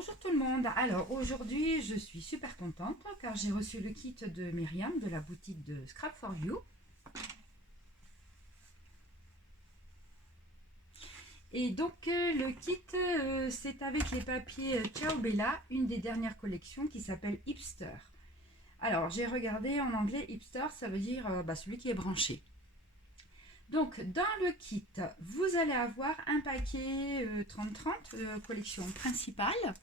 Bonjour tout le monde. Alors aujourd'hui je suis super contente car j'ai reçu le kit de Myriam de la boutique de Scrap for You. Et donc le kit c'est avec les papiers Ciao Bella, une des dernières collections qui s'appelle Hipster. Alors j'ai regardé en anglais, hipster ça veut dire celui qui est branché. Donc dans le kit vous allez avoir un paquet 30-30 collection principale.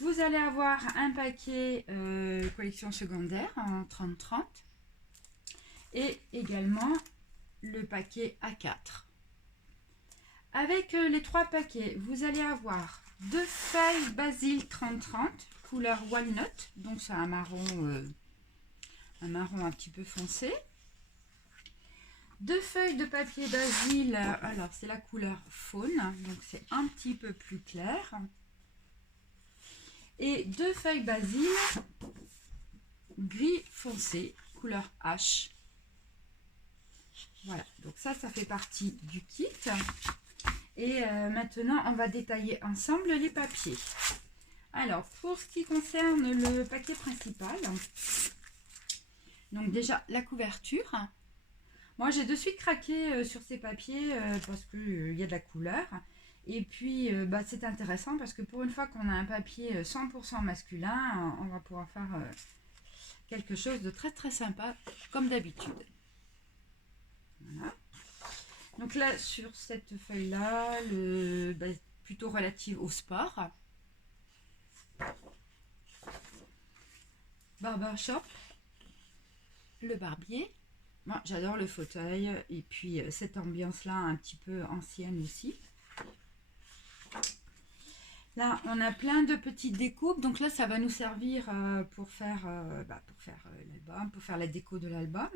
Vous allez avoir un paquet collection secondaire en 30-30 et également le paquet A4. Avec les trois paquets, vous allez avoir deux feuilles basil 30-30 couleur walnut, donc c'est un marron un petit peu foncé. Deux feuilles de papier basil, alors c'est la couleur faune, donc c'est un petit peu plus clair. Et deux feuilles basil gris foncé, couleur H. Voilà, donc ça fait partie du kit. Et maintenant, on va détailler ensemble les papiers. Alors, pour ce qui concerne le paquet principal, donc déjà la couverture. Moi, j'ai de suite craqué sur ces papiers parce qu'il y a de la couleur. Et puis, c'est intéressant parce que pour une fois qu'on a un papier 100% masculin, on va pouvoir faire quelque chose de très très sympa, comme d'habitude. Voilà. Donc là, sur cette feuille-là, plutôt relative au sport. Barbershop, le barbier. Moi, j'adore le fauteuil et puis cette ambiance-là un petit peu ancienne aussi. Là, on a plein de petites découpes. Donc là, ça va nous servir pour faire l'album, pour faire la déco de l'album.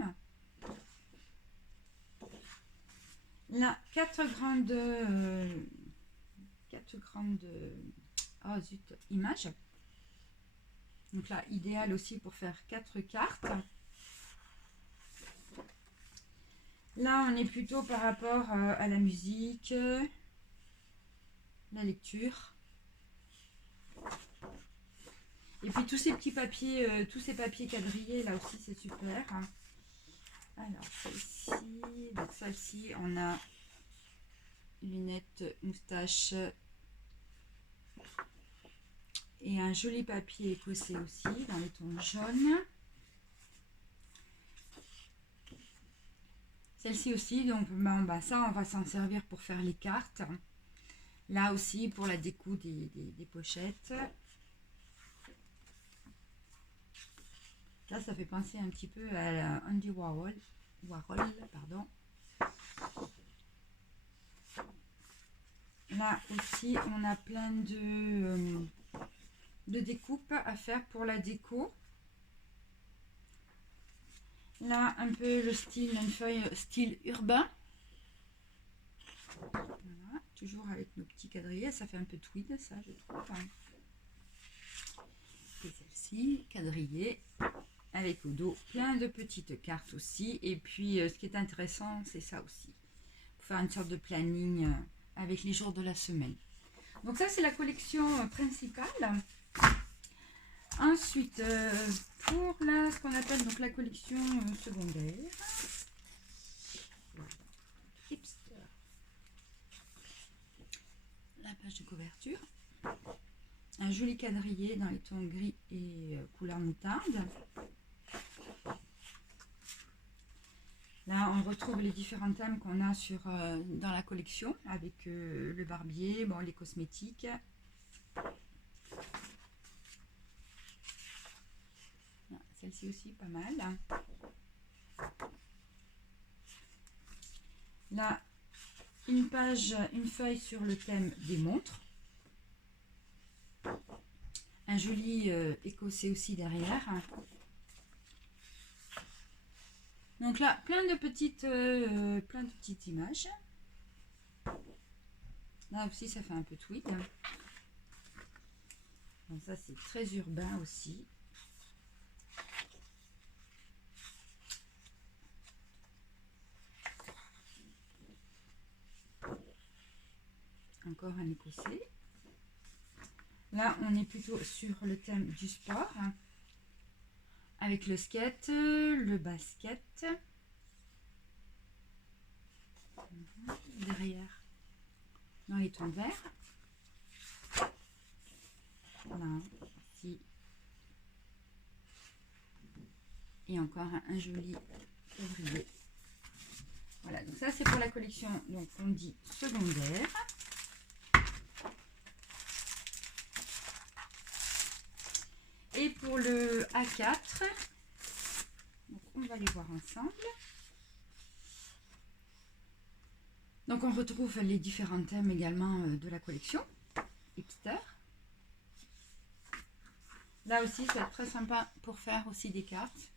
Là, 4 grandes images. Donc là, idéal aussi pour faire 4 cartes. Là, on est plutôt par rapport à la musique, la lecture. Et puis tous ces petits papiers, tous ces papiers quadrillés, là aussi, c'est super. Alors, celle-ci, on a lunettes, moustache et un joli papier écossais aussi, dans les tons jaunes. Celle-ci aussi, donc ça, on va s'en servir pour faire les cartes. Là aussi, pour la déco des pochettes. Là, ça fait penser un petit peu à Andy Warhol, pardon. Là aussi, on a plein de découpes à faire pour la déco. Là, un peu le style, une feuille style urbain. Voilà, toujours avec nos petits quadrillés. Ça fait un peu tweed, ça, je trouve. Et celle-ci, quadrillée, avec au dos plein de petites cartes aussi. Et puis, ce qui est intéressant, c'est ça aussi. Pour faire une sorte de planning avec les jours de la semaine. Donc ça, c'est la collection principale. Ensuite, pour ce qu'on appelle donc la collection secondaire, hipster, la page de couverture, un joli quadrillé dans les tons gris et couleur moutarde. Là, on retrouve les différents thèmes qu'on a dans la collection avec le barbier, les cosmétiques. Celle-ci aussi, pas mal. Là, une feuille sur le thème des montres. Un joli écossais aussi derrière. Donc là, plein de petites images. Là aussi, ça fait un peu tweed. Donc ça, c'est très urbain aussi. Encore un écossais. Là, on est plutôt sur le thème du sport, avec le skate, le basket. Derrière, dans les tons verts. Là, ici. Et encore un joli février. Voilà, donc ça c'est pour la collection, donc on dit secondaire. Et pour le A4, donc on va les voir ensemble. Donc on retrouve les différents thèmes également de la collection hipster. Là aussi, ça va être très sympa pour faire aussi des cartes.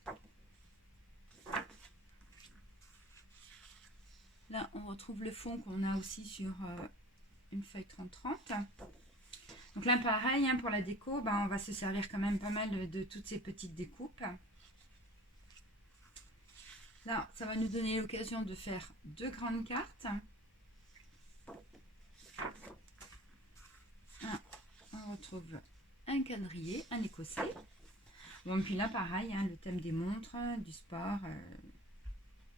Là, on retrouve le fond qu'on a aussi sur une feuille 30-30. Donc là, pareil, hein, pour la déco, ben, on va se servir quand même pas mal de toutes ces petites découpes. Là, ça va nous donner l'occasion de faire 2 grandes cartes. On retrouve un quadrillé, un écossais. Bon, puis là, pareil, hein, le thème des montres, du sport,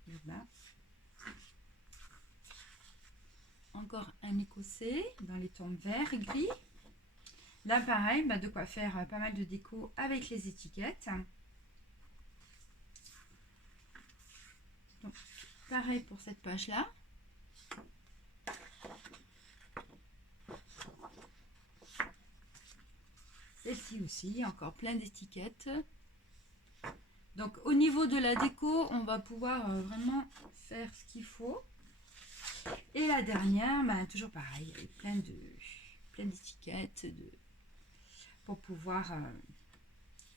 urbain. Encore un écossais dans les tons vert et gris. Là, pareil, bah, de quoi faire pas mal de déco avec les étiquettes. Donc, pareil pour cette page-là. Celle-ci aussi, encore plein d'étiquettes. Donc, au niveau de la déco, on va pouvoir vraiment faire ce qu'il faut. Et la dernière, bah, toujours pareil, plein d'étiquettes pour pouvoir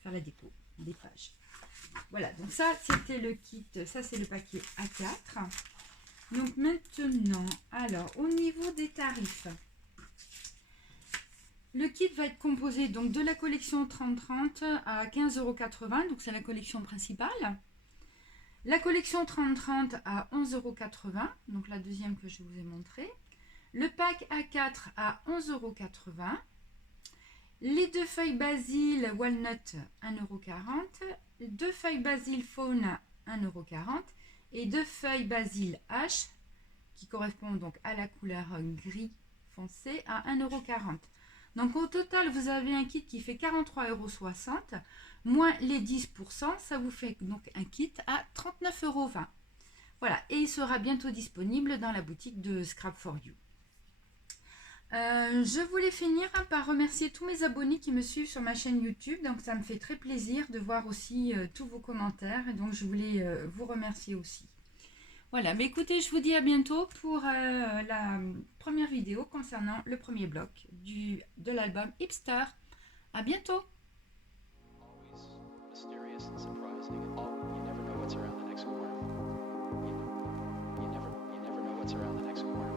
faire la déco des pages. Voilà, donc ça c'était le kit, ça c'est le paquet A4. Donc maintenant, alors au niveau des tarifs, le kit va être composé donc de la collection 30-30 à 15,80 €, donc c'est la collection principale. La collection 30-30 à 11,80 €, donc la deuxième que je vous ai montrée. Le pack A4 à 11,80 €. Les 2 feuilles basil walnut 1,40 €. 2 feuilles basil faune 1,40 € et 2 feuilles basil H qui correspondent donc à la couleur gris foncé à 1,40 €. Donc au total vous avez un kit qui fait 43,60 € moins les 10%, ça vous fait donc un kit à 39,20 €. Voilà, et il sera bientôt disponible dans la boutique de Scrap for You. Je voulais finir par remercier tous mes abonnés qui me suivent sur ma chaîne YouTube. Donc ça me fait très plaisir de voir aussi tous vos commentaires. Et donc je voulais vous remercier aussi. Voilà, mais écoutez, je vous dis à bientôt pour la première vidéo concernant le premier bloc de l'album Hipster. À bientôt! Around the next corner.